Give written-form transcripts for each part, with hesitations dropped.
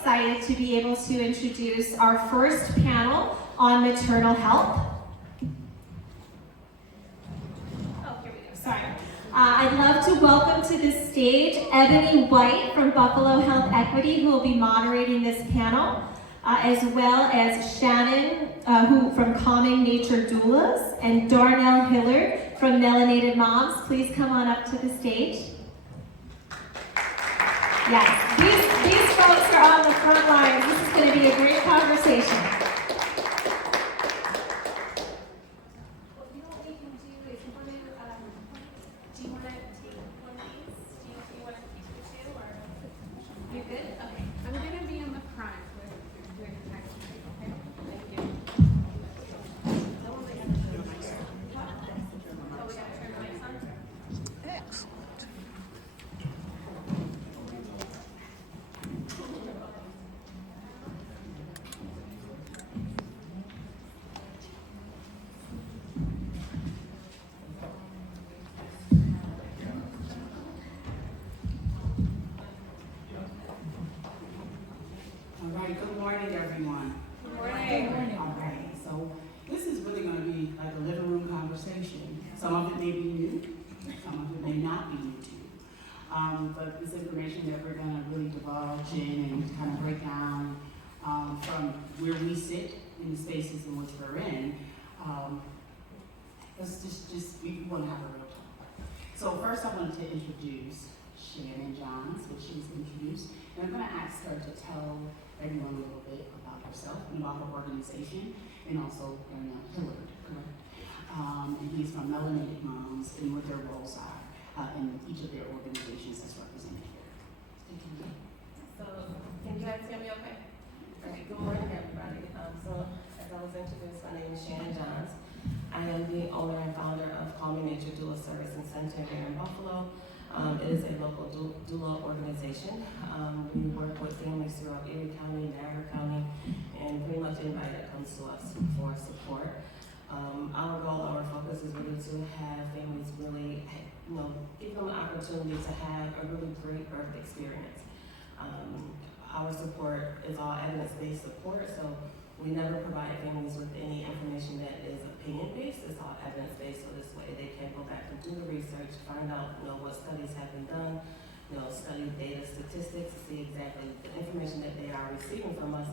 excited to be able to introduce our first panel on maternal health. Oh, here we go, sorry. I'd love to welcome to the stage Ebony White from Buffalo Health Equity, who will be moderating this panel, as well as Shannon, who from Calming Nature Doulas, and Darnelle Hillard from Melanated Moms. Please come on up to the stage. Yes, these folks are on the front lines. This is going to be a great conversation. You know what we can do is do you want to take one of these? Do you want to take two, or you're good? Okay. I'm going to be in the front with next to you, okay? Thank you. Oh, we got to turn the mics on? Excellent. All right, good morning, everyone. Good morning. All right, so this is really going to be like a living room conversation. Some of it may be new, some of it may not be new to you. But this information that we're going to really divulge in and kind of break down from where we sit in the spaces in which we're in, let's just we want to have a real talk. So first I wanted to introduce Shannon Johns, which she's introduced, and I'm going to ask her to tell everyone a little bit about herself and about her organization, and also Darnelle Hillard, correct? And he's from Melanated Moms and what their roles are in each of their organizations that's represented here. So, can you guys hear me okay? Okay, good morning, everybody. So, as I was introduced, my name is Shannon Johns. I am the owner and founder of Calming Nature Doula Service and Center here in Buffalo. It is a local doula organization. We work with families throughout Erie County, Niagara County, and pretty much anybody that comes to us for support. Our goal, our focus is really to have families really, give them the opportunity to have a really great birth experience. Our support is all evidence-based support, so we never provide families with any information that is opinion-based. It's all evidence-based, so this way they can go back and do the research, find out, what studies have been done, study data, statistics, see exactly the information that they are receiving from us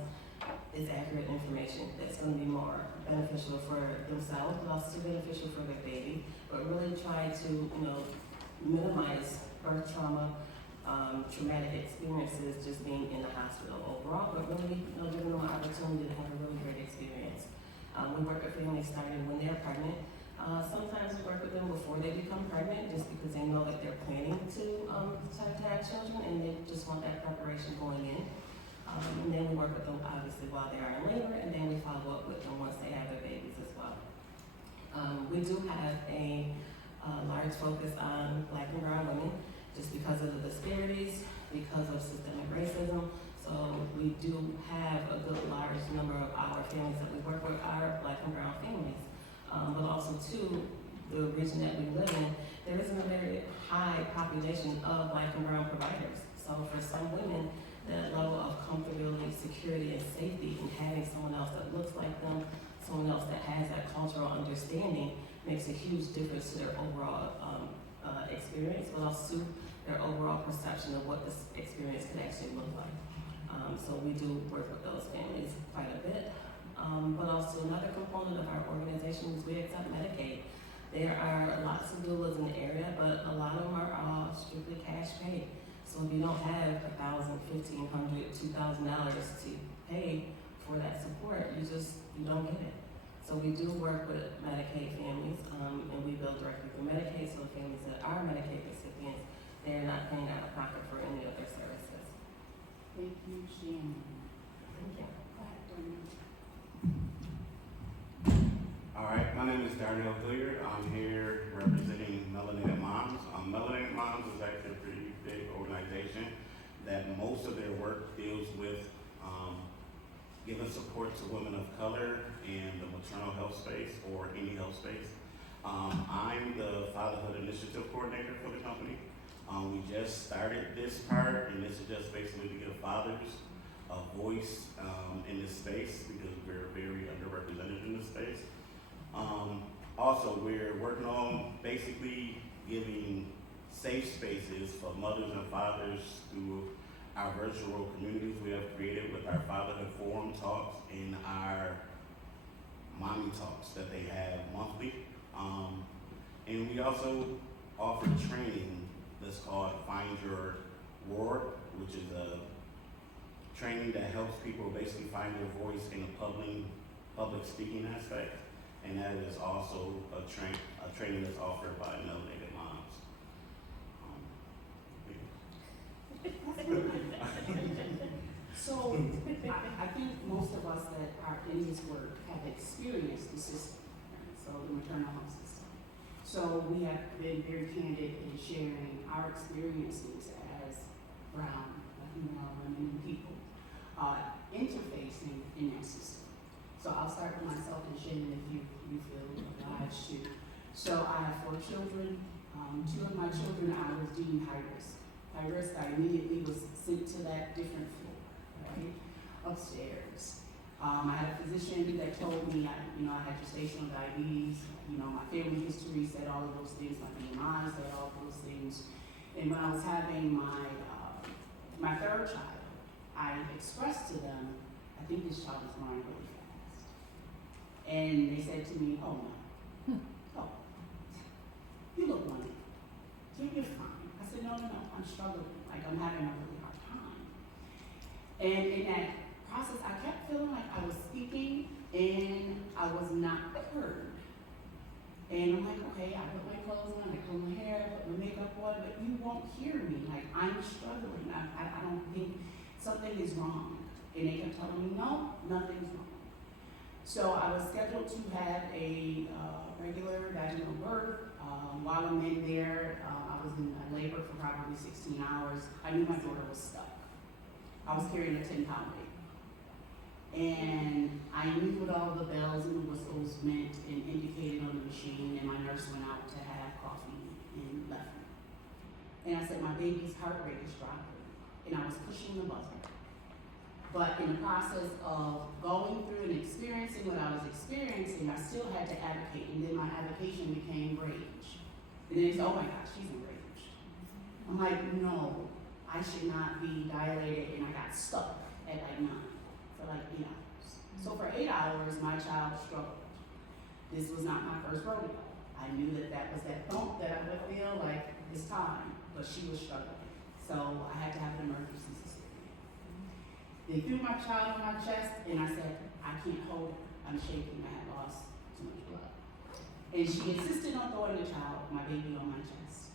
is accurate information that's going to be more beneficial for themselves, but also beneficial for their baby. But really try to, minimize birth trauma, traumatic experiences just being in the hospital overall, but really, giving them an opportunity to have a really great experience. We work with families starting when they're pregnant. Sometimes we work with them before they become pregnant, just because they know that they're planning to have children, and they just want that preparation going in. And then we work with them obviously while they are in labor, and then we follow up with them once they have their babies as well. We do have a large focus on Black and brown women, just because of the disparities, because of systemic racism. So we do have a good large number of our families that we work with are Black and brown families. But also too, the region that we live in, there isn't a very high population of Black and brown providers. So for some women, that level of comfortability, security, and safety in having someone else that looks like them, someone else that has that cultural understanding, makes a huge difference to their overall experience, but also their overall perception of what this experience can actually look like. So we do work with those families quite a bit. But also another component of our organization is we accept Medicaid. There are lots of doulas in the area, but a lot of them are all strictly cash paid. So if you don't have $1,000, $1,500, $2,000 to pay for that support, you don't get it. So we do work with Medicaid families, and we bill directly through Medicaid, so the families that are Medicaid recipients, they're not paying out of pocket for any of their services. Thank you, Shannon. Thank you. All right, my name is Darnelle Hillard. I'm here representing Melanated Moms. Melanated Moms is actually a pretty big organization that most of their work deals with giving support to women of color in the maternal health space or any health space. I'm the Fatherhood Initiative Coordinator for the company. We just started this part, and this is just basically to give fathers a voice in this space because we're very underrepresented in this space. Also, we're working on basically giving safe spaces for mothers and fathers through our virtual communities we have created with our fatherhood forum talks and our mommy talks that they have monthly. And we also offer training that's called Find Your Ward, which is a training that helps people basically find their voice in the public speaking aspect. And that is also a training that's offered by Melanated Moms. So, I think most of us that are in this work have experienced the system, right? So the maternal health system. So we have been very candid in sharing our experiences as brown, female women and people interfacing in that system. So I'll start with myself and Shannon if you feel obliged to. So I have 4 children. 2 of my children I was deemed high risk. High risk, I immediately was sent to that different floor, right? Upstairs. I had a physician that told me I had gestational diabetes. My family history said all of those things. My BMI said all of those things. And when I was having my 3rd child, I expressed to them, I think this child is growing really fast. And they said to me, oh no, oh, you look wonderful. You're fine. I said, no, I'm struggling. Like I'm having a really hard time. And in that process, I kept feeling like I was speaking and I was not heard. And I'm like, okay, I put my clothes on, I comb my hair, I put my makeup on, but you won't hear me. Like I'm struggling. I don't think something is wrong. And they kept telling me, no, nothing's wrong. So I was scheduled to have a regular vaginal birth. While I'm in there, I was in labor for probably 16 hours. I knew my daughter was stuck. I was carrying a 10-pound baby. And I knew what all the bells and the whistles meant and indicated on the machine, and my nurse went out to have coffee and left me. And I said, my baby's heart rate is dropping. And I was pushing the buzzer. But in the process of going through and experiencing what I was experiencing, I still had to advocate, and then my advocation became rage. And then they said, oh my gosh, she's in rage. I'm like, no, I should not be dilated, and I got stuck at like 9 for like 8 hours. So for 8 hours, my child struggled. This was not my first rodeo. I knew that was that bump that I would feel like this time, but she was struggling. So I had to have an emergency cesarean. They threw my child on my chest, and I said, I can't hold her. I'm shaking. I had lost too much blood. And she insisted on throwing the child, my baby, on my chest.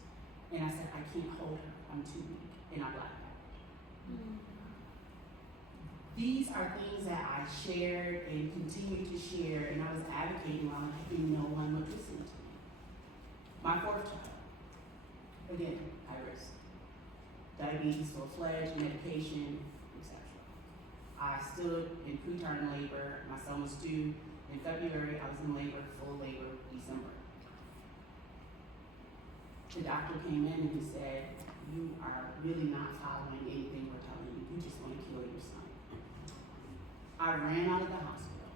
And I said, I can't hold her. I'm too weak. And I blacked out. These are things that I shared and continue to share, and I was advocating while no one would listen to me. My 4th child, again, high risk. Diabetes, full-fledged, medication, etc. I stood in preterm labor. My son was due in February. I was in labor, full labor, December. The doctor came in and he said, you are really not following anything we're telling you. You just want to kill your son. I ran out of the hospital,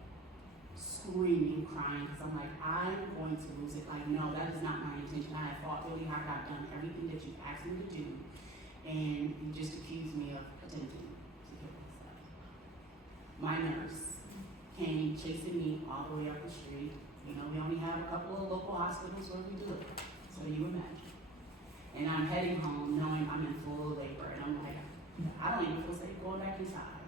screaming, crying, because I'm like, I'm going to lose it. Like, no, that is not my intention. I have fought really hard. I've done everything that you've asked me to do, and you just accused me of attempting to kill myself. My nurse came chasing me all the way up the street. We only have a couple of local hospitals where we do it, so you imagine. And I'm heading home knowing I'm in full labor, and I'm like, I don't even feel safe going back inside.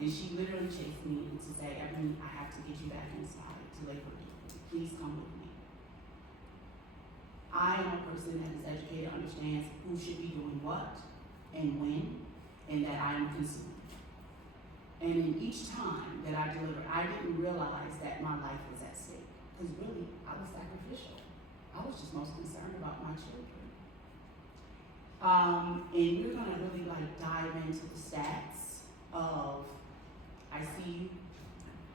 And she literally chased me to say, Ebony, I have to get you back inside to labor. Please come with me. I am a person that is educated, understands who should be doing what and when, and that I am consumed. And in each time that I delivered, I didn't realize that my life was at stake. Because really, I was sacrificial. I was just most concerned about my children. And we're gonna really dive into the stats of I see you,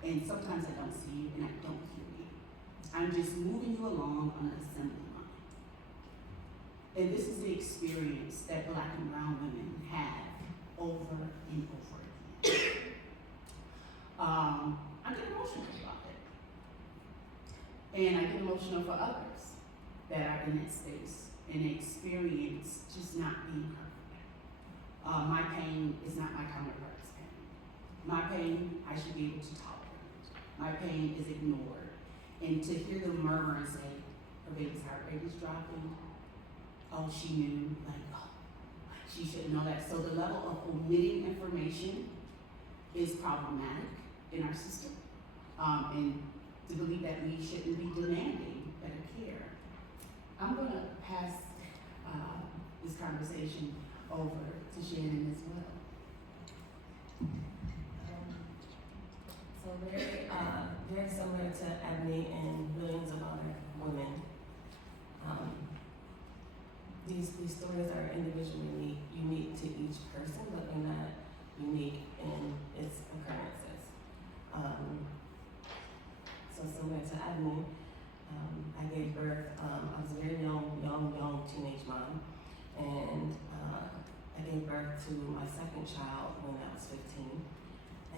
and sometimes I don't see you, and I don't hear you. I'm just moving you along on an assembly line. And this is the experience that Black and brown women have over and over again. emotional for others that are in that space and experience just not being heard. My pain is not my counterpart's pain. My pain, I should be able to tolerate. My pain is ignored. And to hear them murmur and say, her baby's heart rate is dropping, oh, she knew, like, oh, she should know that. So the level of omitting information is problematic in our system. And to believe that we shouldn't be demanding better care. I'm gonna pass this conversation over to Shannon as well. So very similar to Ebony and millions of other women. These stories are individually unique to each person, but they're not unique in its occurrences. So similar to Ebony, I gave birth, I was a very young teenage mom, and I gave birth to my second child when I was 15,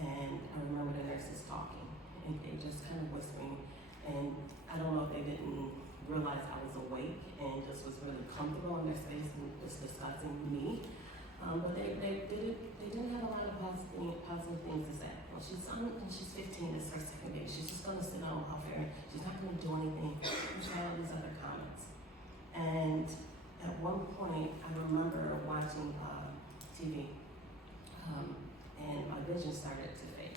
and I remember the nurses talking, and they just kind of whispering, and I don't know if they didn't realize I was awake and just was really comfortable in their space and just discussing me, but they didn't have a lot of positive things to say. Well, she's 15, it's her second baby, she's just gonna sit on welfare, she's not gonna do anything, and she had all these other comments. And at one point, I remember watching TV, and my vision started to fade.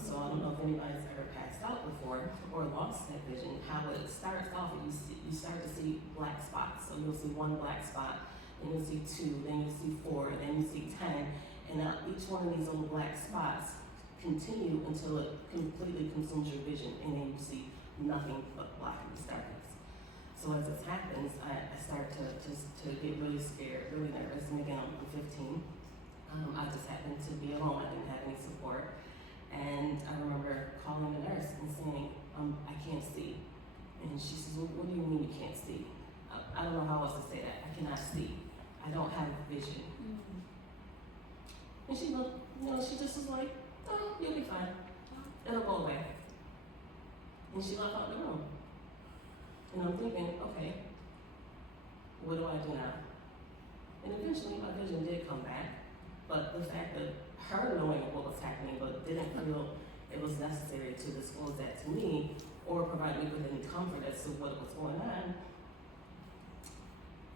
So I don't know if anybody's ever passed out before or lost that vision. How it starts off, you start to see black spots. So you'll see one black spot, then you'll see 2, then you'll see 4, then you see 10, and each one of these little black spots continue until it completely consumes your vision, and then you see nothing but blackness, darkness. So as this happens, I start to get really scared, really nervous, and again, I'm 15. I just happened to be alone, I didn't have any support. And I remember calling the nurse and saying, I can't see. And she says, well, what do you mean you can't see? I don't know how else to say that. I cannot see. I don't have vision. And she looked, she just was like, oh, you'll be fine. It'll go away. And she left out the room. And I'm thinking, okay, what do I do now? And eventually my vision did come back, but the fact that her knowing what was happening but didn't feel it was necessary to disclose that to me or provide me with any comfort as to what was going on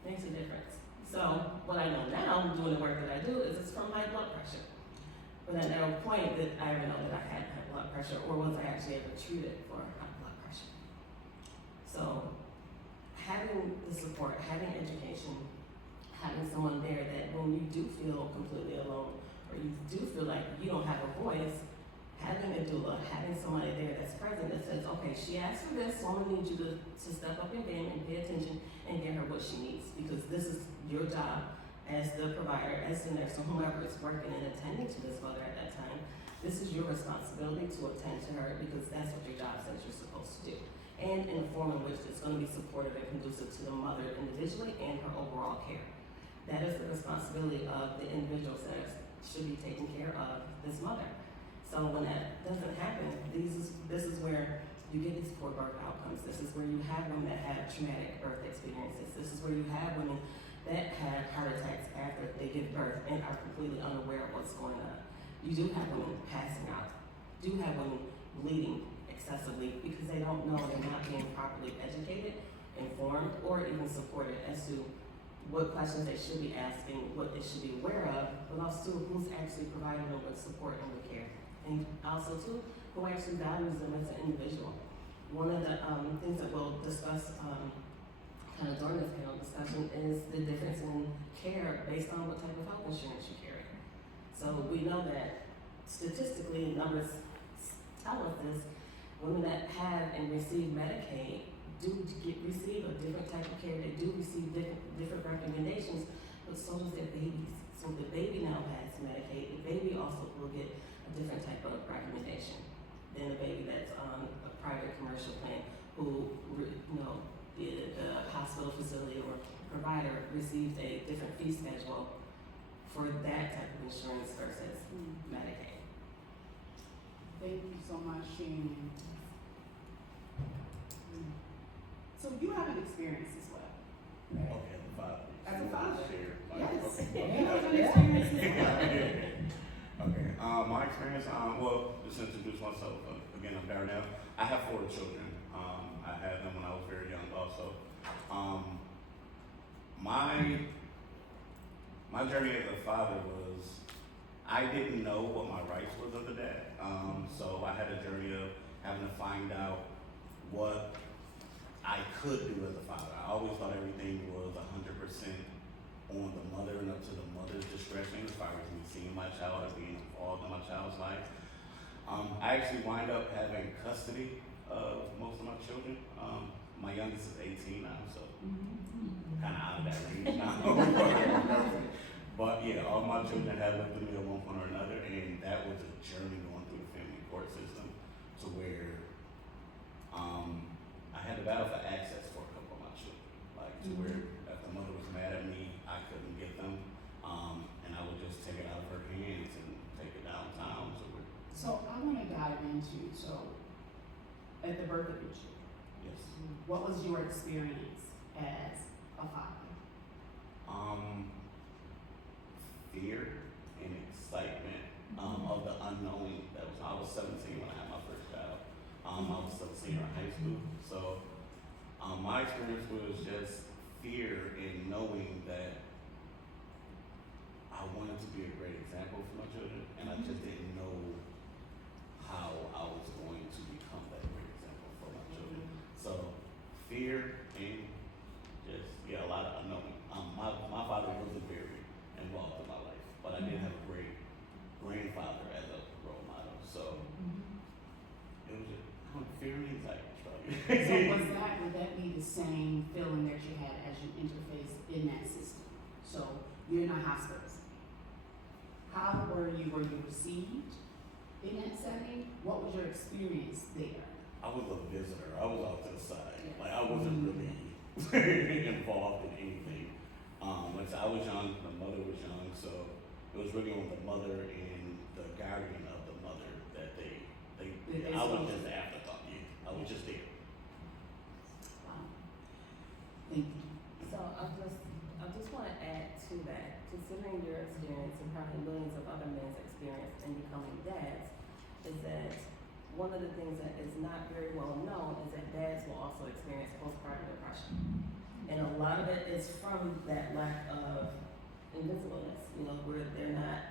makes a difference. So what I know now, doing the work that I do, is it's from high blood pressure. But at no point did I ever know that I had high blood pressure or was I actually ever treated for high blood pressure. So having the support, having education, having someone there that when you do feel completely alone or you do feel like you don't have a voice, having a doula, having somebody there that's present that says, okay, she asked for this, so I'm gonna need you to step up your game and pay attention and get her what she needs, because this is your job as the provider, as the nurse, or whomever is working and attending to this mother at that time. This is your responsibility to attend to her because that's what your job says you're supposed to do. And in a form in which it's gonna be supportive and conducive to the mother individually and her overall care. That is the responsibility of the individuals that should be taking care of this mother. So when that doesn't happen, this is where you get these poor birth outcomes. This is where you have women that have traumatic birth experiences. This is where you have women that have heart attacks after they give birth and are completely unaware of what's going on. You do have women passing out. You do have women bleeding excessively because they don't know, they're not being properly educated, informed, or even supported as to what questions they should be asking, what they should be aware of, but also who's actually providing them with support and with care. And also too, who actually values them as an individual. One of the things that we'll discuss kind of during this panel discussion is the difference in care based on what type of health insurance you carry. So we know that statistically, numbers tell us this, women that have and receive Medicaid do receive a different type of care. They do receive different recommendations, but so does their babies. So the baby now has Medicaid. The baby also will get a different type of recommendation than a baby that's on a private commercial plan who, the hospital facility or provider receives a different fee schedule for that type of insurance versus Medicaid. Thank you so much, Shannon. So you have an experience as well. Okay, the father. As a father. Share, Yes. okay. You have an experience as well. Okay, my experience, well, just to introduce myself, again, I'm Darnelle. I have 4 children. I had them when I was very young also. My journey as a father was, I didn't know what my rights was as a dad. So I had a journey of having to find out what I could do as a father. I always thought everything was 100% on the mother and up to the mother's discretion as far as me seeing my child and being involved in my child's life. I actually wind up having custody of most of my children. My youngest is 18 now, so kind of out of that range now. But yeah, all my children have lived with me at one point or another, and that was a journey going through the family court system to where I had to battle for access for a couple of my children. Like to where if the mother was mad at me, I couldn't get them, and I would just take it out of her hands and take it downtown. So I want to dive into, so at the birth of your children, Yes. what was your experience as a father? Fear and excitement of the unknown. I was 17 when I had my first child. I was still a senior in high school. So my experience was just fear in knowing that I wanted to be a great example for my children, and I just didn't know how I was going to become that great example for my children. So fear and just, a lot of unknown. My father wasn't very involved in my life, but I did have a great grandfather as a role model. So it was just fear and anxiety struggle. So would that be the same feeling that you had as you interfaced in that system? So you're in a hospital setting. How were you received in that setting? What was your experience there? I was a visitor. I was off to the side. Yes. Like I wasn't really involved in anything. Like I said, I was young, the mother was young, so it was really on the mother and the guardian of the mother that they I was just the afterthought. Yeah, I was just there. Wow. Thank you. So I just want to add to that, considering your experience and probably millions of other men's experience in becoming dads, is that one of the things that is not very well known is that dads will also experience postpartum depression. And a lot of it is from that lack of invisibleness, where they're not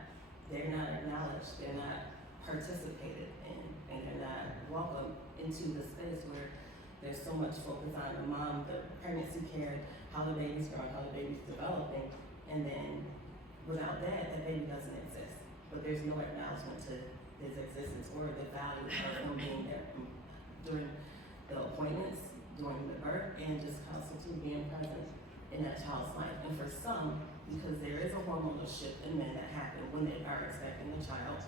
acknowledged, they're not participated in, and they're not welcomed into the space where there's so much focus on the mom, the pregnancy care, how the baby's growing, how the baby's developing, and then without that baby doesn't exist. But there's no acknowledgement to his existence or the value of him being there during the appointments, during the birth, and just constantly being present in that child's life. And for some, because there is a hormonal shift in men that happen when they are expecting a child,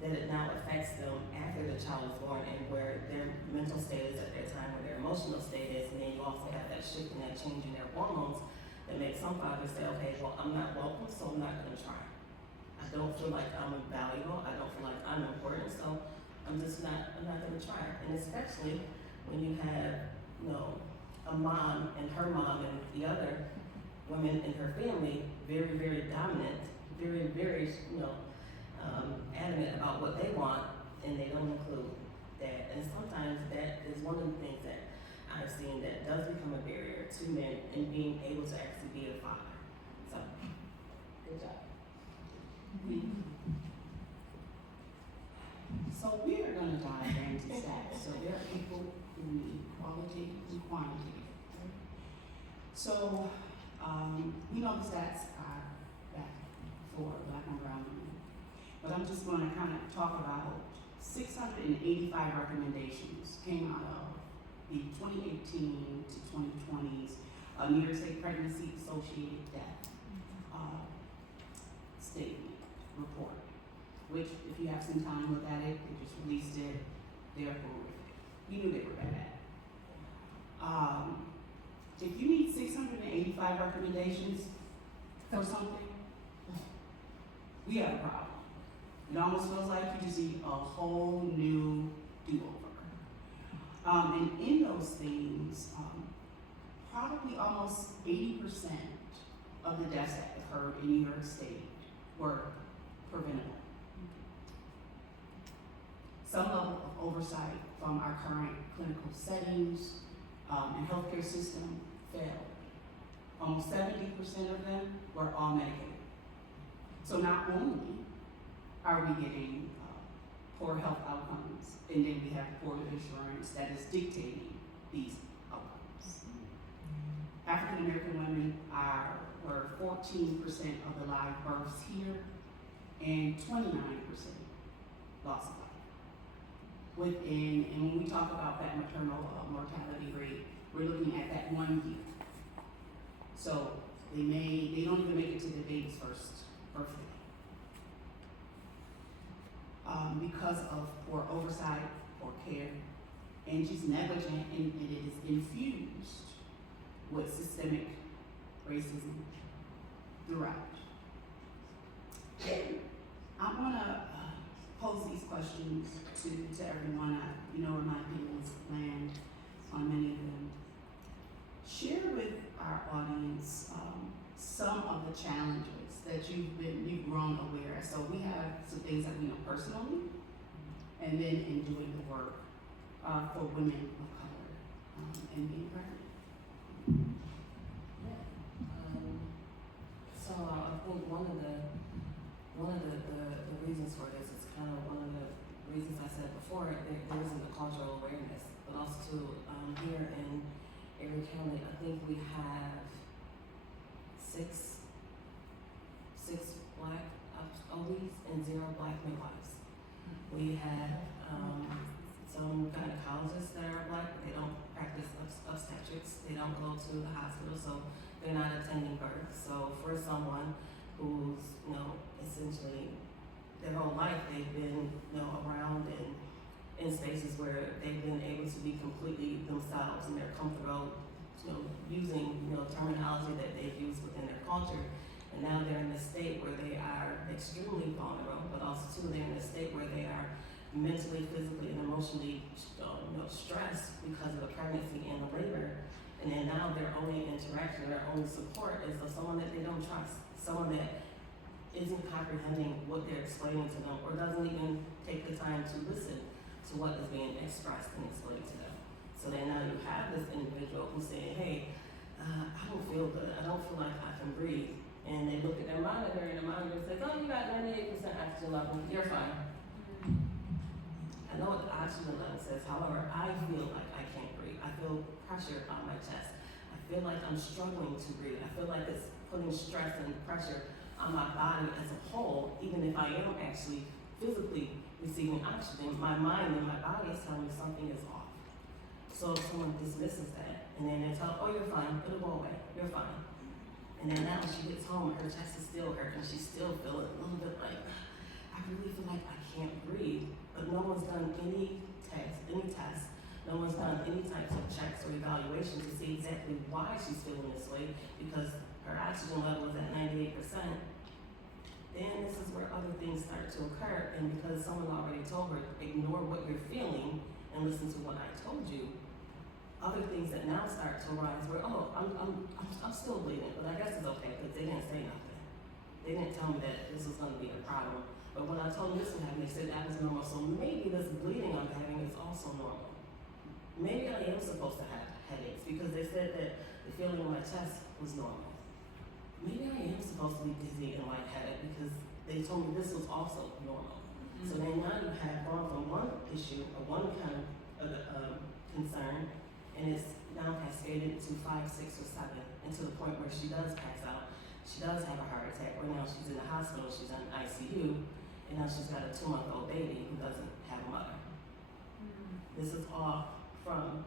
that it now affects them after the child is born and where their mental state is at their time, where their emotional state is, and then you also have that shift and that change in their hormones that makes some fathers say, okay, well, I'm not welcome, so I'm not gonna try. I don't feel like I'm valuable, I don't feel like I'm important, so I'm not gonna try. And especially when you have, a mom and her mom and the other women in her family, very, very dominant, very, very, adamant about what they want, and they don't include that. And sometimes that is one of the things that I've seen that does become a barrier to men in being able to actually be a father. So, good job. So we are going to dive into stats. So there are people who need quality and quantity. So we know the stats are back for Black and brown women. But I'm just going to kind of talk about 685 recommendations came out of the 2018 to 2020's New York State Pregnancy Associated Death Statement Report, which, if you have some time, look at it. They just released it. They're horrific. We knew they were bad. If you need 685 recommendations for something, we have a problem. It almost feels like you just need a whole new do-over. And in those things, probably almost 80% of the deaths that occurred in New York State were preventable. Some level of oversight from our current clinical settings and healthcare system failed. Almost 70% of them were all medicated. So not only are we getting poor health outcomes, and then we have poor insurance that is dictating these outcomes. African American women were 14% of the live births here, and 29% loss of life. And when we talk about that maternal mortality rate, we're looking at that 1 year. So they don't even make it to the baby's first birthday. Because of poor oversight, poor care, and just negligent, and it is infused with systemic racism throughout. I want to pose these questions to everyone. Where my opinions land on many of them. Share with our audience some of the challenges that you've grown aware of. So we have some things that we know personally, and then in doing the work for women of color and being pregnant. So I think one of the reasons for this is kind of one of the reasons I said before. There isn't a cultural awareness, but also here in Erie County, I think we have six black OBs and 0 black midwives. We have some gynecologists that are black, but they don't practice obstetrics. They don't go to the hospital, so they're not attending birth. So for someone who's, essentially their whole life they've been, around in spaces where they've been able to be completely themselves and they're comfortable, using, terminology that they've used within their culture. And now they're in a state where they are extremely vulnerable, but also too they're in a state where they are mentally, physically, and emotionally, stressed because of the pregnancy and the labor. And then now their only interaction, their only support is of someone that they don't trust, someone that isn't comprehending what they're explaining to them, or doesn't even take the time to listen to what is being expressed and explained to them. So then now you have this individual who's saying, hey, I don't feel good, I don't feel like I can breathe. And they look at their monitor, and the monitor says, oh, you got 98% oxygen level, you're fine. I know what the oxygen level says, however, I feel like I can't breathe. I feel pressure on my chest. I feel like I'm struggling to breathe. I feel like it's putting stress and pressure on my body as a whole, even if I am actually physically receiving oxygen, my mind and my body is telling me something is off. So if someone dismisses that, and then they tell, oh, you're fine, it'll go away, you're fine. And then now when she gets home, her chest is still hurting, she's still feeling a little bit like, I really feel like I can't breathe. But no one's done any tests, no one's done any types of checks or evaluations to see exactly why she's feeling this way, because her oxygen level is at 98%. Then this is where other things start to occur, and because someone already told her, ignore what you're feeling and listen to what I told you, other things that now start to arise where, oh, I'm still bleeding, but I guess it's okay, because they didn't say nothing. They didn't tell me that this was gonna be a problem. But when I told them this would happen, they said that was normal. So maybe this bleeding I'm having is also normal. Maybe I am supposed to have headaches, because they said that the feeling in my chest was normal. Maybe I am supposed to be dizzy and lightheaded, because they told me this was also normal. So then now you have gone from one issue, or one kind of concern, and it's now cascaded to 5, 6, or 7, and to the point where she does pass out. She does have a heart attack. Right now she's in the hospital, she's in ICU, and now she's got a 2-month-old baby who doesn't have a mother. This is all from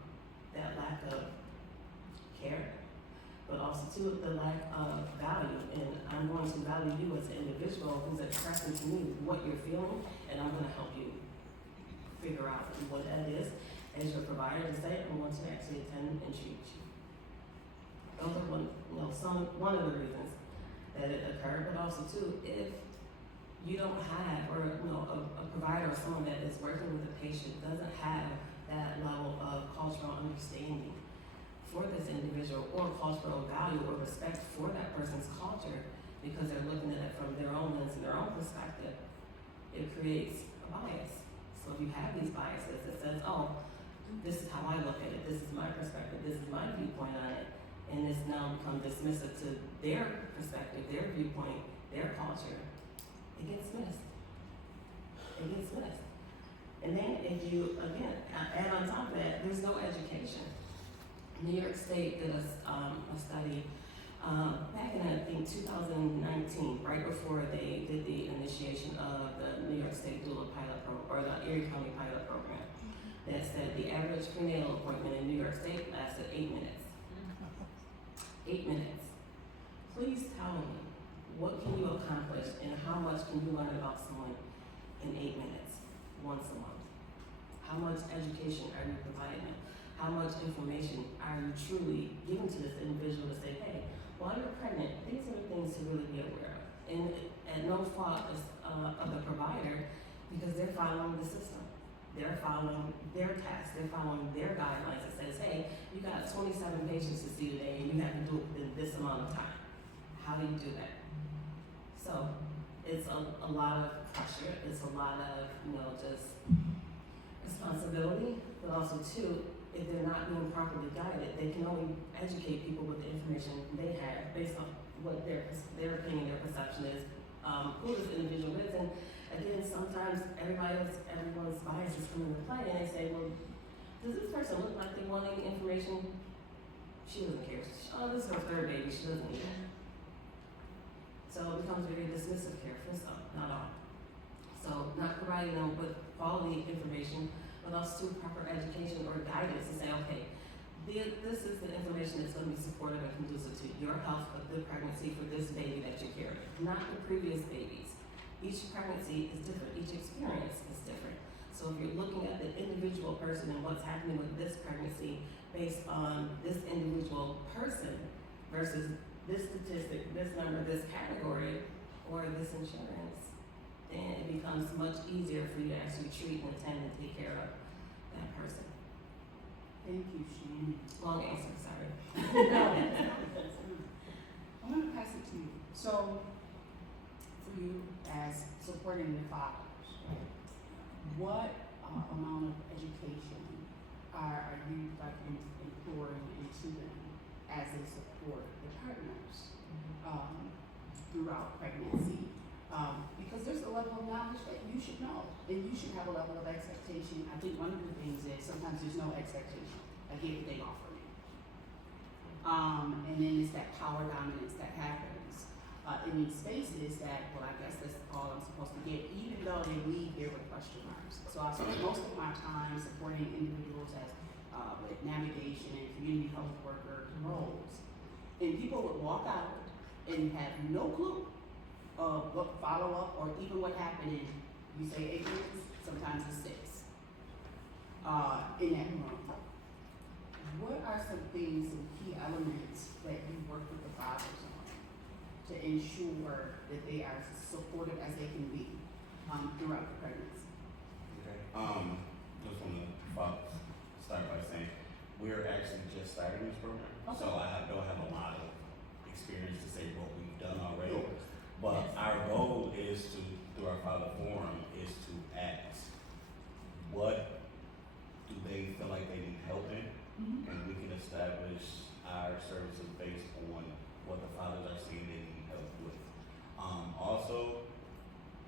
that lack of care, but also too the lack of value. And I'm going to value you as an individual who's expressing to me what you're feeling, and I'm going to help you figure out what that is as your provider to say, I'm going to actually attend and treat you. Those are one of the reasons that it occurred, but also too, if you don't have, or a provider or someone that is working with a patient doesn't have that level of cultural understanding for this individual or cultural value or respect for that person's culture because they're looking at it from their own lens and their own perspective, it creates a bias. So if you have these biases that says, oh, this is how I look at it, this is my perspective, this is my viewpoint on it, and it's now become dismissive to their perspective, their viewpoint, their culture, it gets missed. It gets missed. And then if you, again, add on top of that, there's no education. New York State did a study back in, I think, 2019, right before they did the initiation of the New York State Doula pilot program, or the Erie County pilot program, that said the average prenatal appointment in New York State lasted 8 minutes. 8 minutes. Please tell me, what can you accomplish and how much can you learn about someone in 8 minutes, once a month? How much education are you providing them? How much information are you truly giving to this individual to say, hey, while you're pregnant, these are the things to really be aware of. And at no fault of the provider, because they're following the system. They're following their tasks, they're following their guidelines that says, hey, you got 27 patients to see today and you have to do it within this amount of time. How do you do that? So it's a lot of pressure, it's a lot of, just responsibility, but also too, if they're not being properly guided, they can only educate people with the information they have based on what their opinion, their perception is, who this individual is. And again, sometimes everyone's biases come into play and they say, well, does this person look like they want any information? She doesn't care. Oh, this is her third baby, she doesn't need it. So it becomes very dismissive care for some, not all. So not providing them with quality information, but also proper education or guidance to say, okay, this is the information that's going to be supportive and conducive to your health of the pregnancy for this baby that you're carrying, not the previous babies. Each pregnancy is different, each experience is different. So if you're looking at the individual person and what's happening with this pregnancy based on this individual person versus this statistic, this number, this category, or this insurance, then it becomes much easier for you to actually treat and attend and take care of that person. Thank you, Shannon. Long answer, sorry. I'm going to pass it to you. So, for you as supporting the fathers, right? What amount of education are you pouring into them as they support the partners throughout pregnancy? Because there's a level of knowledge that you should know, and you should have a level of expectation. I think one of the things is sometimes there's no expectation. I get what they offer me. And then it's that power dominance that happens in these spaces that, well, I guess that's all I'm supposed to get, even though they leave here with question marks. So I spend most of my time supporting individuals as with navigation and community health worker roles. And people would walk out and have no clue of what follow-up or even what happened in, you say 8 minutes, sometimes it's 6, in that room. What are some things, some key elements that you work with the fathers on to ensure that they are as supportive as they can be throughout the pregnancy? Okay. Just want to start by saying we're actually just starting this program, so I don't have a lot of experience to say what we've done already. But our goal is to, through our Father Forum, is to ask what do they feel like they need help in, and we can establish our services based on what the fathers are seeing they need help with. Also,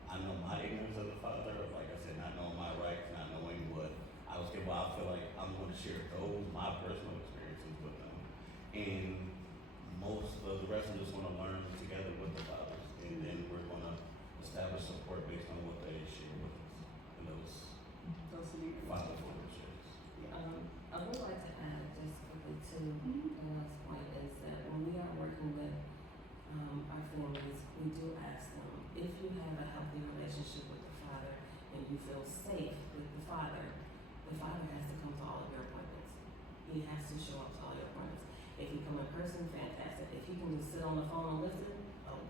I know my ignorance of the father, like I said, not knowing my rights, not knowing what I was capable. I feel like I'm going to share my personal experiences with them, and most of the rest of us want to learn together with the fathers. And then we're going to establish support based on what they share with us in those father shares. I would like to add just quickly to the last point is that when we are working with our families, we do ask them, if you have a healthy relationship with the father and you feel safe with the father has to come to all of your appointments. He has to show up to all your appointments. If you come in person, fantastic. If he can just sit on the phone and listen,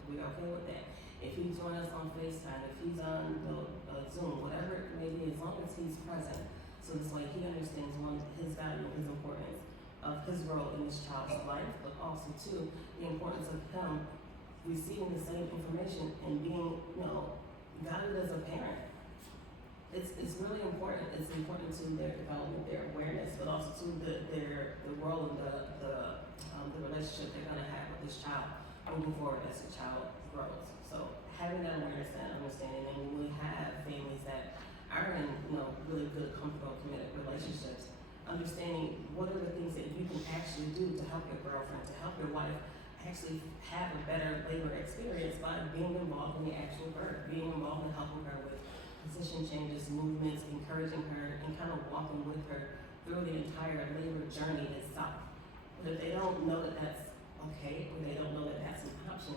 we're okay with that. If he joins us on FaceTime, if he's on the Zoom, whatever it may be, as long as he's present, so this way he understands his value and his importance, of his role in this child's life, but also too, the importance of him receiving the same information and being, valued as a parent. It's really important. It's important to their development, their awareness, but also to their role in the relationship they're gonna have with this child moving forward as the child grows. So having that awareness and understanding, and when we have families that are in, really good, comfortable, committed relationships, understanding what are the things that you can actually do to help your girlfriend, to help your wife actually have a better labor experience by being involved in the actual birth, being involved in helping her with position changes, movements, encouraging her, and kind of walking with her through the entire labor journey itself. But if they don't know that that's okay, or they don't know that that's an option,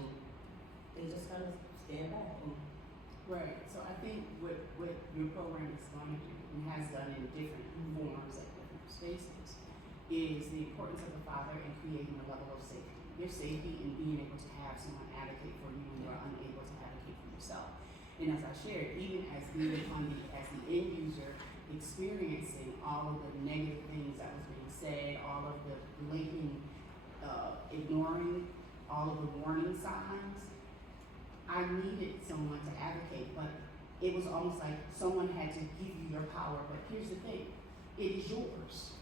they just kind of stand back. Right, so I think what your program is going to do, and has done in different forms at different spaces, is the importance of the father in creating a level of safety. Your safety in being able to have someone advocate for you when you're unable to advocate for yourself. And as I shared, even as being as the end user, experiencing all of the negative things that was being said, all of the blatant ignoring all of the warning signs, I needed someone to advocate, but it was almost like someone had to give you your power. But here's the thing, it is yours,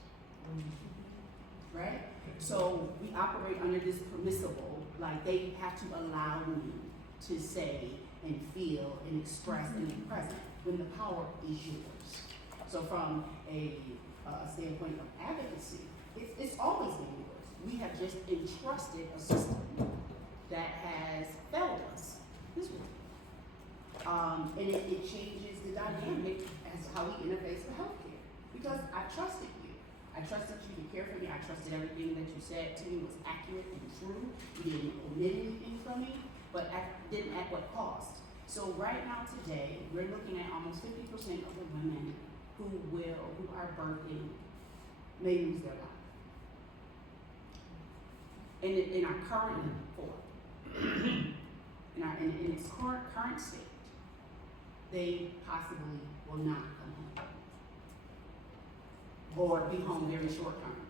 right? So we operate under this permissible, like they have to allow me to say and feel and express and be present when the power is yours. So from a standpoint of advocacy, it's always been yours. We have just entrusted a system that has failed us this way. And it changes the dynamic as how we interface with healthcare. Because I trusted you. I trusted you to care for me. I trusted everything that you said to me was accurate and true. You didn't omit anything from me, but didn't at what cost. So right now today, we're looking at almost 50% of the women who are birthing may lose their life. In our current form, in its current state, they possibly will not come home. Or be home very short term,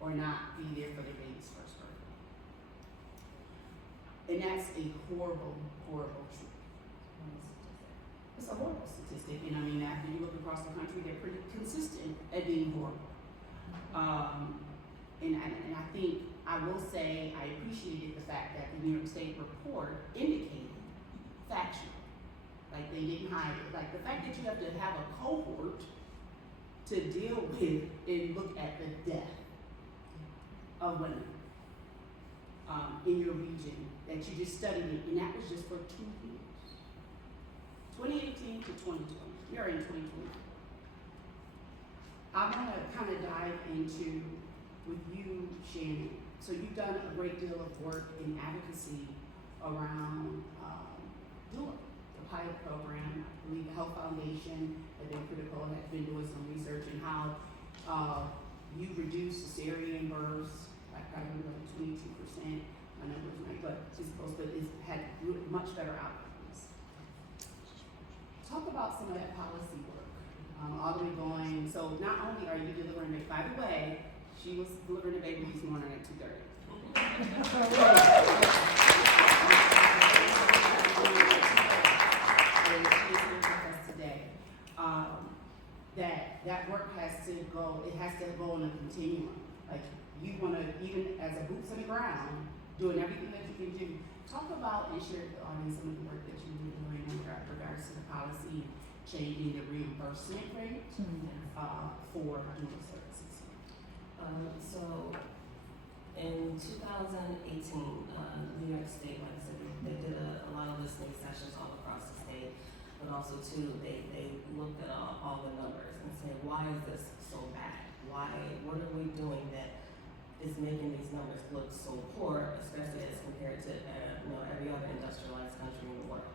or not be there for their baby's first birthday. And that's a horrible, horrible truth. It's a horrible statistic, and I mean, after you look across the country, they're pretty consistent at being horrible. And I think, I will say, I appreciated the fact that the New York State report indicated factual. Like they didn't hide it. Like the fact that you have to have a cohort to deal with and look at the death of women in your region, that you just studied it, and that was just for 2 years. 2018 to 2020. We are in 2020. I want to kind of dive into, with you, Shannon. So you've done a great deal of work in advocacy around Doula, the pilot program. I believe the Health Foundation has been critical and has been doing some research in how you reduced cesarean births by probably like 22%. My number's right, but it's had much better outcomes. Talk about some of that policy work, all the way going. So not only are you delivering it, by the way, she was delivering the baby this morning at 2:30. Today. That work has to go. It has to go on a continuum. Like you want to, even as a boots on the ground, doing everything that you can do. Talk about and share with the audience some of the work that you're doing in regards to the policy changing the reimbursement rate for doula services. So in 2018, New York State, like I said, they did a lot of listening sessions all across the state, but also too, they looked at all the numbers and said, why is this so bad? What are we doing that is making these numbers look so poor, especially as compared to every other industrialized country in the world?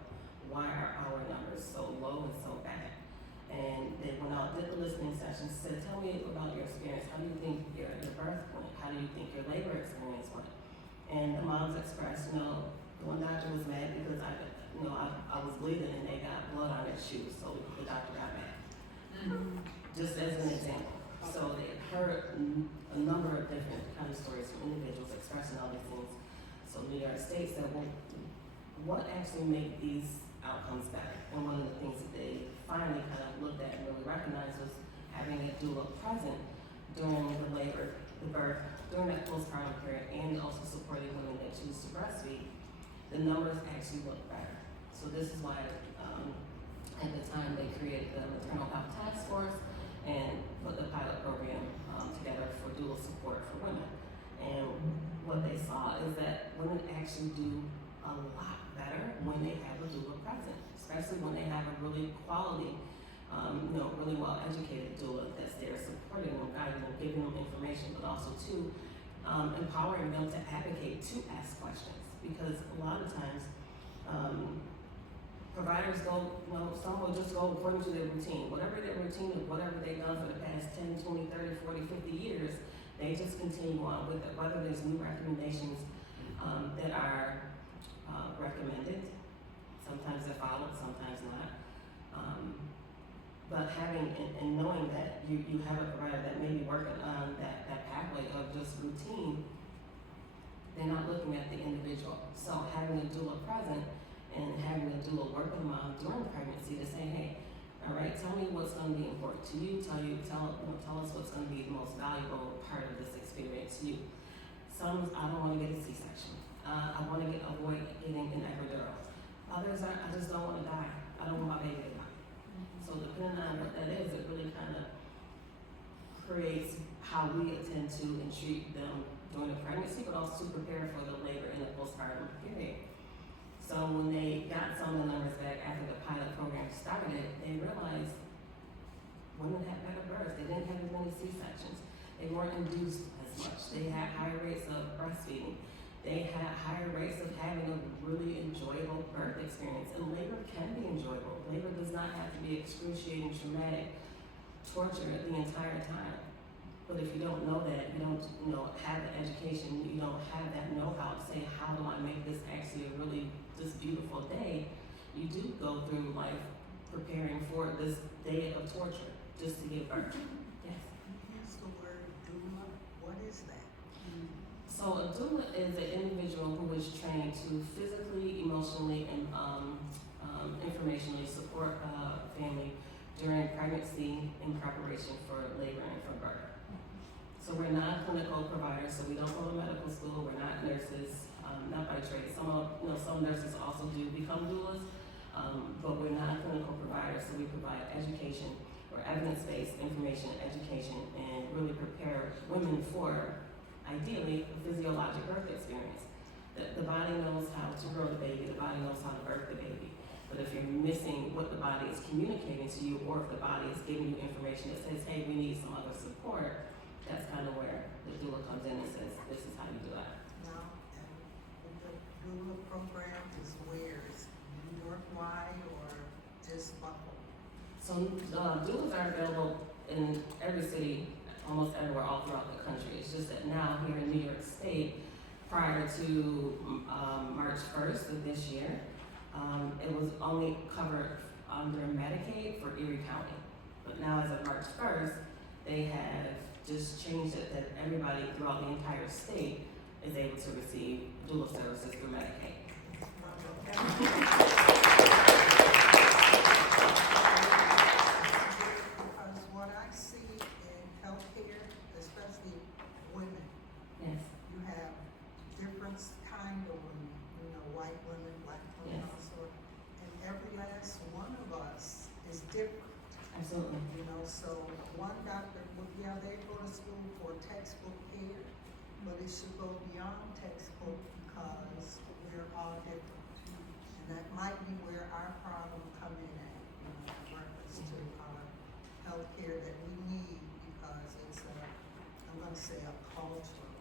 Why are our numbers so low and so bad? And they went out, did the listening sessions, said, tell me about your experience. How do you think your birth went? How do you think your labor experience went? And the moms expressed, one doctor was mad because I was bleeding and they got blood on their shoes, so the doctor got mad. Just as an example. So they heard a a number of different kind of stories from individuals expressing all these things. So New York State said, well, what actually make these outcomes better? And one of the things that they finally kind of looked at and really recognized was having a doula present during the labor, the birth, during that postpartum period, and also supporting women that choose to breastfeed. The numbers actually look better. So this is why at the time they created the Maternal Health Task Force and put the pilot program together for doula support for women. And what they saw is that women actually do a lot better when they have a doula present, especially when they have a really quality, really well educated doula that's there supporting them, guiding them, giving them information, but also too empowering them to advocate, to ask questions. Because a lot of times, providers go, some will just go according to their routine. Whatever their routine is, whatever they've done for the past 10, 20, 30, 40, 50 years, they just continue on with it. Whether there's new recommendations that are recommended, sometimes they're followed, sometimes not. But having and knowing that you have a provider that may be working on that pathway of just routine, they're not looking at the individual. So having a doula present and having a doula work with mom during pregnancy to say, hey, all right, tell me what's going to be important to you. Tell us what's going to be the most valuable part of this experience to you. Some, I don't want to get a C-section. I want to avoid getting an epidural. Others, I just don't want to die. I don't want my baby to die. So depending on what that is, it really kind of creates how we attend to and treat them during the pregnancy, but also to prepare for the labor and the postpartum period. So when they got some of the numbers back after the pilot program started, they realized women had better births. They didn't have as many C-sections. They weren't induced as much. They had higher rates of breastfeeding. They had higher rates of having a really enjoyable birth experience. And labor can be enjoyable. Labor does not have to be excruciating, traumatic, torture the entire time. But if you don't know that, you don't have the education, you don't have that know-how to say, how do I make this actually a really this beautiful day, you do go through life preparing for this day of torture just to give birth. Yes. Use the word doula. What is that? So a doula is an individual who is trained to physically, emotionally, and informationally support a family during pregnancy in preparation for labor and for birth. So we're not clinical providers, so we don't go to medical school. We're not nurses, not by trade. Some nurses also do become doulas, but we're not clinical providers. So we provide education or evidence-based information, education, and really prepare women for, ideally, a physiologic birth experience. The body knows how to grow the baby. The body knows how to birth the baby. But if you're missing what the body is communicating to you, or if the body is giving you information that says, hey, we need some other support, that's kind of where the doula comes in and says, this is how you do that. Now, and the doula program is where? Is New York wide or just Buffalo? So doulas are available in every city, almost everywhere, all throughout the country. It's just that now here in New York State, prior to March 1st of this year, it was only covered under Medicaid for Erie County. But now as of March 1st, they have just changed it that everybody throughout the entire state is able to receive doula services through Medicaid. Because what I see in healthcare, especially women, Yes. you have different kind of women, white women, black women Yes. also, and every last one of us is different. Absolutely. So one doctor, they go to school for textbook care, but it should go beyond textbook because we're all different. And that might be where our problem come in at, in reference to our healthcare that we need, because it's I'm gonna say a cultural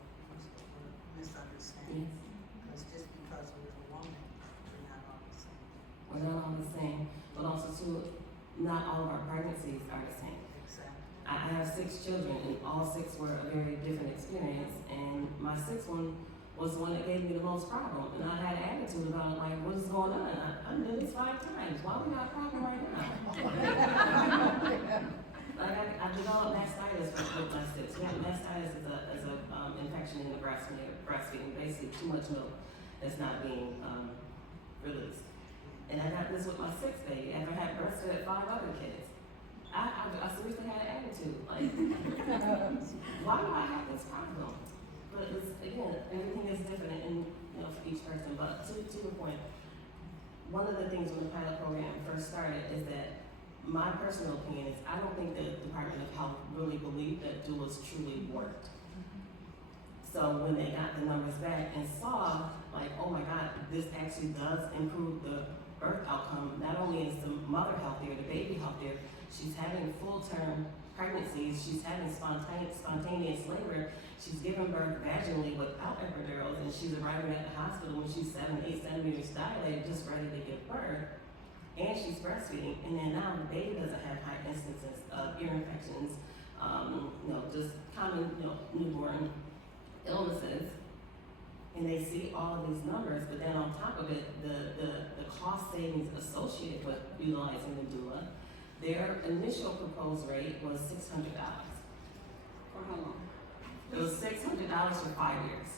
misunderstanding. Because just because we're a woman, we're not all the same. We're not all the same, but also too, not all of our pregnancies are the same. Exactly. I have 6 children, and all 6 were a very different experience. And my 6th one was the one that gave me the most problem. And I had an attitude about, like, what is going on? I've done this 5 times. Why we got a problem right now? Like, I developed mastitis with my 6. Mastitis is a breastfeeding, basically too much milk that's not being released. And I got this with my sixth baby after I had breastfed 5 other kids. I seriously had an attitude, like, why do I have this problem? But it's, again, everything is different and, for each person. But to your point, one of the things when the pilot program first started is that my personal opinion is I don't think the Department of Health really believed that doulas truly worked. So when they got the numbers back and saw, like, oh my God, this actually does improve the birth outcome. Not only is the mother healthier, the baby healthier, she's having full-term pregnancies, she's having spontaneous labor, she's giving birth vaginally without epidurals, and she's arriving at the hospital when she's 7, 8 centimeters dilated, just ready to give birth, and she's breastfeeding, and then now the baby doesn't have high instances of ear infections, just common, newborn illnesses, and they see all of these numbers, but then on top of it, the cost savings associated with utilizing the doula, their initial proposed rate was $600. For how long? It was $600 for 5 years.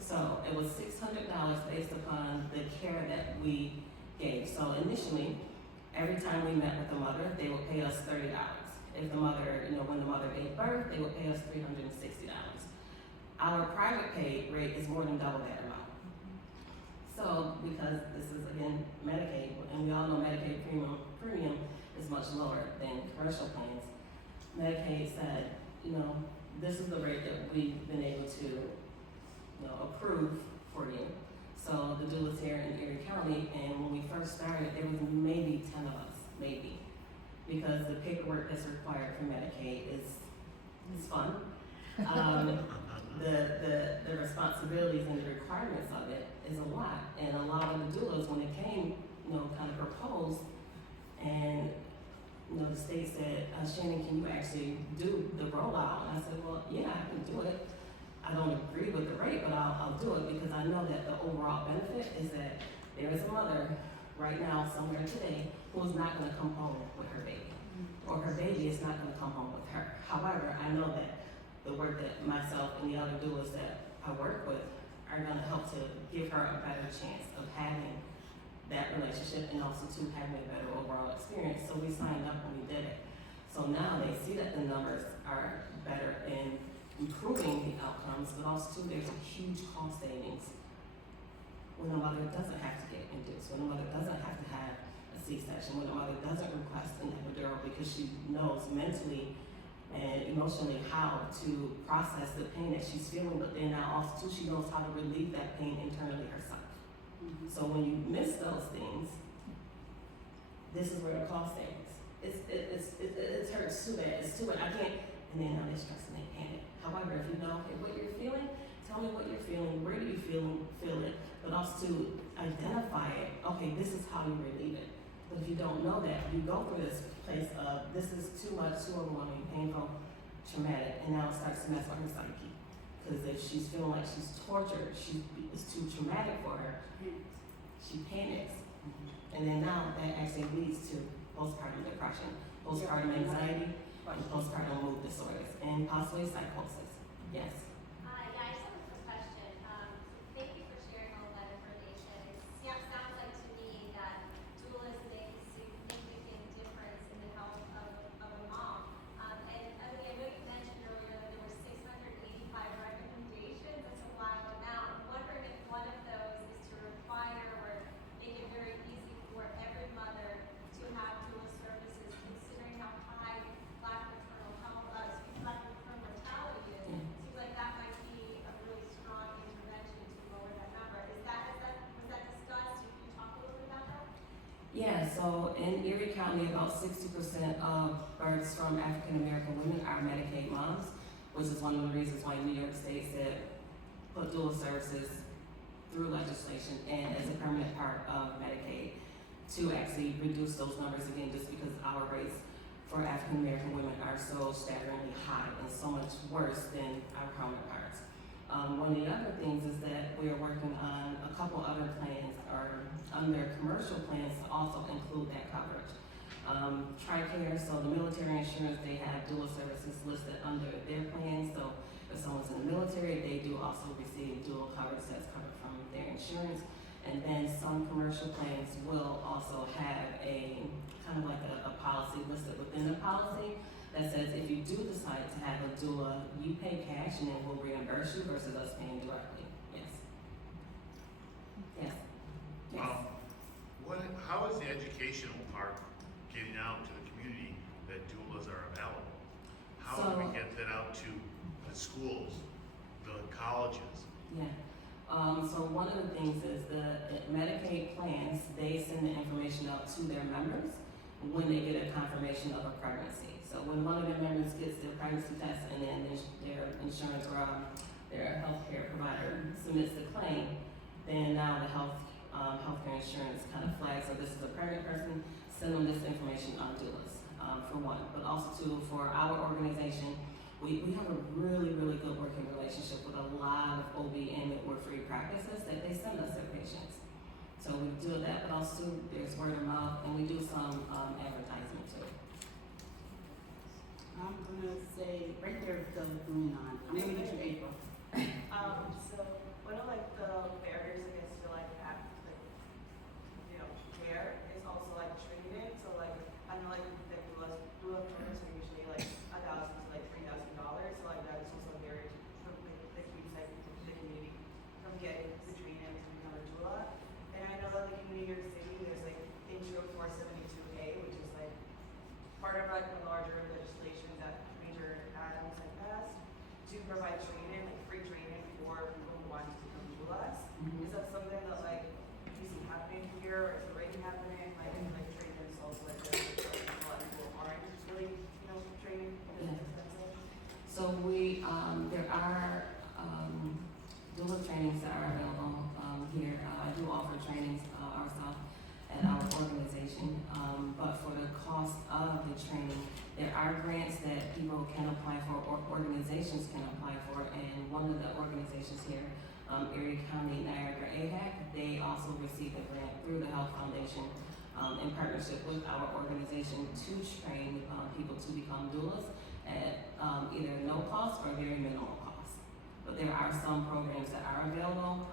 So it was $600 based upon the care that we gave. So initially, every time we met with the mother, they would pay us $30. If the mother, when the mother gave birth, they would pay us $360. Our private pay rate is more than double that amount. So, because this is again Medicaid, and we all know Medicaid premium is much lower than commercial plans, Medicaid said, this is the rate that we've been able to, approve for you. So the doulas here in Erie County, and when we first started, there was maybe 10 of us, maybe, because the paperwork that's required for Medicaid is fun. The responsibilities and the requirements of it is a lot, and a lot of the doulas, when it came, kind of proposed, and the state said, Shannon, can you actually do the rollout? And I said, well, yeah, I can do it. I don't agree with the rate, but I'll do it because I know that the overall benefit is that there is a mother right now somewhere today who is not going to come home with her baby, or her baby is not going to come home with her. However, I know that the work that myself and the other doulas that I work with are going to help to give her a better chance of having that relationship and also to having a better overall experience. So we signed up when we did it. So now they see that the numbers are better in improving the outcomes, but also too, there's a huge cost savings when a mother doesn't have to get induced, when a mother doesn't have to have a C-section, when a mother doesn't request an epidural because she knows mentally and emotionally how to process the pain that she's feeling, but then now also too, she knows how to relieve that pain internally herself. So when you miss those things, this is where the cost savings. It hurts too bad. It's too bad. I can't. And then now they're stressing and panic. However, if you know what you're feeling, tell me what you're feeling. Where do you feel it? But also to identify it. Okay, this is how you relieve it. But if you don't know that, you go through this place of this is too much, too overwhelming, painful, traumatic, and now it starts to mess with her psyche. Because if she's feeling like she's tortured, it's too traumatic for her, she panics. And then now that actually leads to postpartum depression, postpartum anxiety, and postpartum mood disorders, and possibly psychosis. Yes? Yeah, I just have a quick question. Thank you for sharing all that information. It sounds like to me that doulas make a significant difference in the health of a mom. And I know you mentioned earlier that there were 685 recommendations. That's a wild amount. I'm wondering if one of those is to require or make it very easy for every mother to have doula services, considering how high Black maternal mortality is. Seems like that might be a really strong intervention to lower that number. Was that discussed? Can you talk a little bit about that? Yeah, so in Erie County, about 60% of births from African American women are Medicaid moms, which is one of the reasons why New York State said put doula services through legislation and as a permanent part of Medicaid to actually reduce those numbers again, just because our rates for African American women are so staggeringly high and so much worse than our counterparts. One of the other things is that we are working on a couple other plans or under commercial plans to also include that coverage. TRICARE, so the military insurance, they have doula services listed under their plan. So if someone's in the military, they do also receive doula coverage that's covered from their insurance. And then some commercial plans will also have a kind of like a policy listed within the policy that says if you do decide to have a doula, you pay cash and then we'll reimburse you versus us paying directly. Yes. Yes. Yes. How is the educational part getting out to the community that doulas are available? How do we get that out to the schools, the colleges? Yeah. So one of the things is the Medicaid plans, they send the information out to their members when they get a confirmation of a pregnancy. So when one of their members gets their pregnancy test and then their insurance or their healthcare provider submits the claim, then now the healthcare insurance kind of flags, so this is a pregnant person, send them this information on doulas, for one. But also too, for our organization, we have a really, really good working relationship with a lot of OB and midwifery practices that they send us their patients. So we do that, but also there's word of mouth, and we do some advertisement too. I'm gonna say right there, the green on. I'm gonna get you April. So one of like the barriers against to like have like care is also like training. So like I know like the doula programs are usually like $1,000 to like $3,000. So like that is also a barrier for that keeps like the community from getting the training to become a doula. And I know that like in New York City there's like Intro 472A, which is like part of like the larger legislation that major atoms have passed to provide training, like free training for people who want to become doulas. Is that something that like you see happening here, or is already happening? Like training is also like a lot of people aren't really training because it's expensive. So we, there are doula trainings that are available here. I do offer trainings ourselves at our organization, but for the cost of the training, there are grants that people can apply for or organizations can apply for, and one of the organizations here, Erie County Niagara AHAC, they also received a grant through the Health Foundation in partnership with our organization to train people to become doulas at either no cost or very minimal cost. But there are some programs that are available,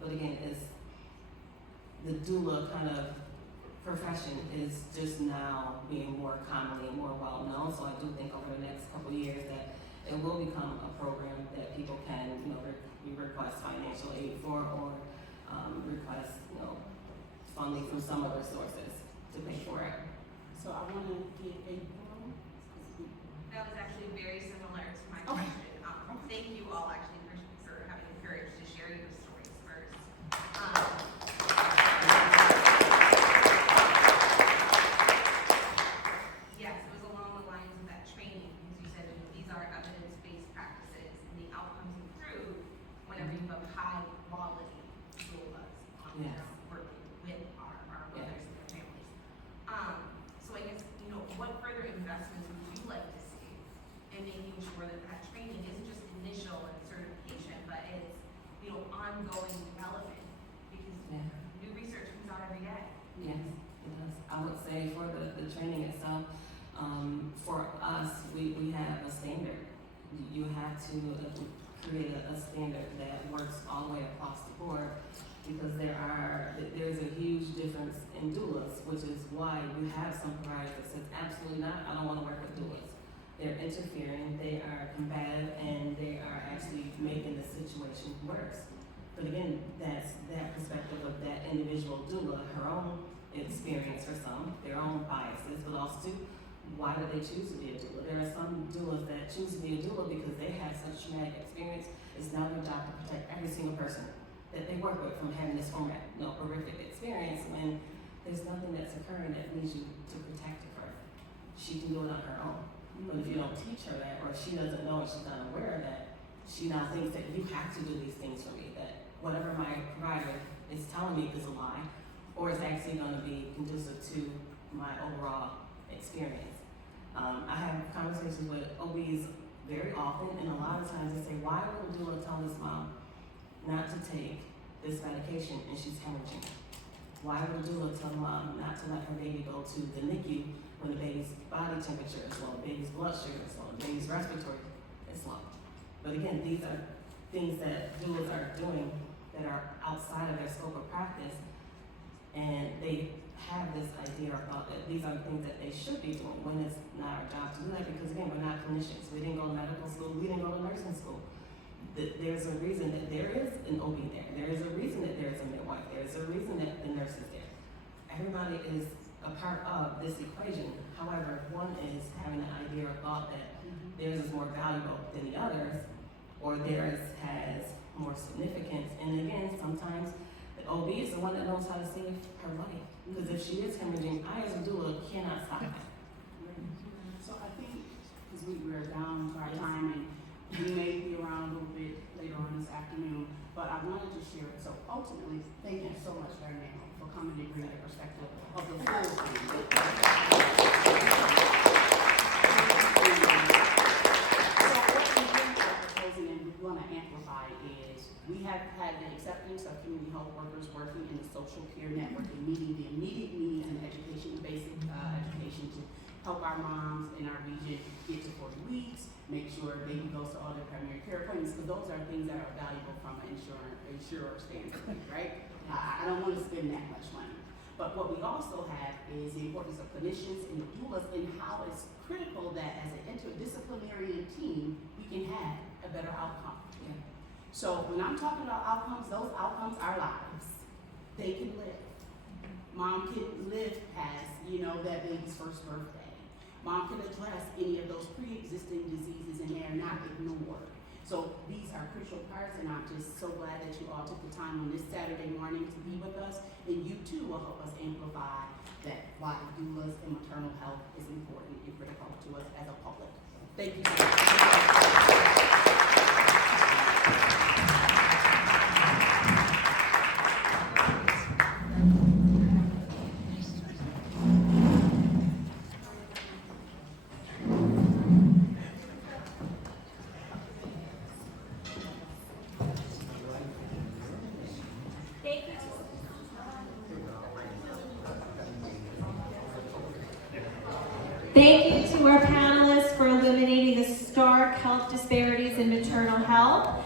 but again, it's the doula kind of profession is just now being more commonly and more well known. So I do think over the next couple of years that it will become a program that people can, request financial aid for or request, funding from some other sources to pay for it. So I want to get April. That was actually very similar to my question. Thank you all actually for having the courage to share your stories first. Yes, it was along the lines of that training, because you said these are evidence-based practices, and the outcomes improve whenever you have high quality doulas working with our mothers and their families. So I guess, what further investments would you like to see in making sure that that training isn't just initial and certification, but it's, ongoing development? Because new research comes out every day. Yes, it does. I would say for the training itself, for us, we have a standard. You have to create a standard that works all the way across the board, because there's a huge difference in doulas, which is why you have some providers that says, absolutely not, I don't want to work with doulas. They're interfering, they are combative, and they are actually making the situation worse. But again, that's that perspective of that individual doula, her own experience for some, their own biases, but also why do they choose to be a doula? There are some doulas that choose to be a doula because they have such traumatic experience. It's now their job to protect every single person that they work with from having this horrific experience when there's nothing that's occurring that needs you to protect her. She can do it on her own. But if you don't teach her that, or she doesn't know and she's not aware of that, she now thinks that you have to do these things for me, that whatever my provider is telling me is a lie, or is actually going to be conducive to my overall experience. I have conversations with OBs very often, and a lot of times they say, why would a doula tell this mom not to take this medication and she's hemorrhaging? Why would a doula tell a mom not to let her baby go to the NICU when the baby's body temperature is low, the baby's blood sugar is low, the baby's respiratory is low? But again, these are things that doulas are doing that are outside of their scope of practice, and they have this idea or thought that these are the things that they should be doing when it's not our job to do that, because again, we're not clinicians. We didn't go to medical school, we didn't go to nursing school. There's a reason that there is an OB there. There is a reason that there is a midwife. There is a reason that the nurse is there. Everybody is a part of this equation. However, one is having an idea or thought that theirs is more valuable than the others, or theirs has more significance. And again, sometimes the OB is the one that knows how to save her life. Because if she is hemorrhaging, I as a doula cannot stop that. So I think, because we're down to our time, and we may be around a little bit later on this afternoon, but I wanted to share it. So ultimately, thank you so much, Darnelle, for coming to bring the perspective of the full thing. So what we are proposing and we want to amplify is we have had the acceptance of community health workers working in the social care network and meeting the immediate needs and education, basic education to help our moms in our region get to 40 weeks, make sure baby goes to all their primary care appointments, because those are things that are valuable from an insurer standpoint, right? I don't want to spend that much money. But what we also have is the importance of clinicians and doulas and how it's critical that as an interdisciplinary team, we can have a better outcome. Yeah. So when I'm talking about outcomes, those outcomes are lives. They can live. Mom can live past, that baby's first birthday. Mom can address any of those pre-existing diseases and they are not ignored. So these are crucial parts, and I'm just so glad that you all took the time on this Saturday morning to be with us, and you too will help us amplify that why doulas and maternal health is important and critical to us as a public. Thank you so much. Thank you to our panelists for illuminating the stark health disparities in maternal health.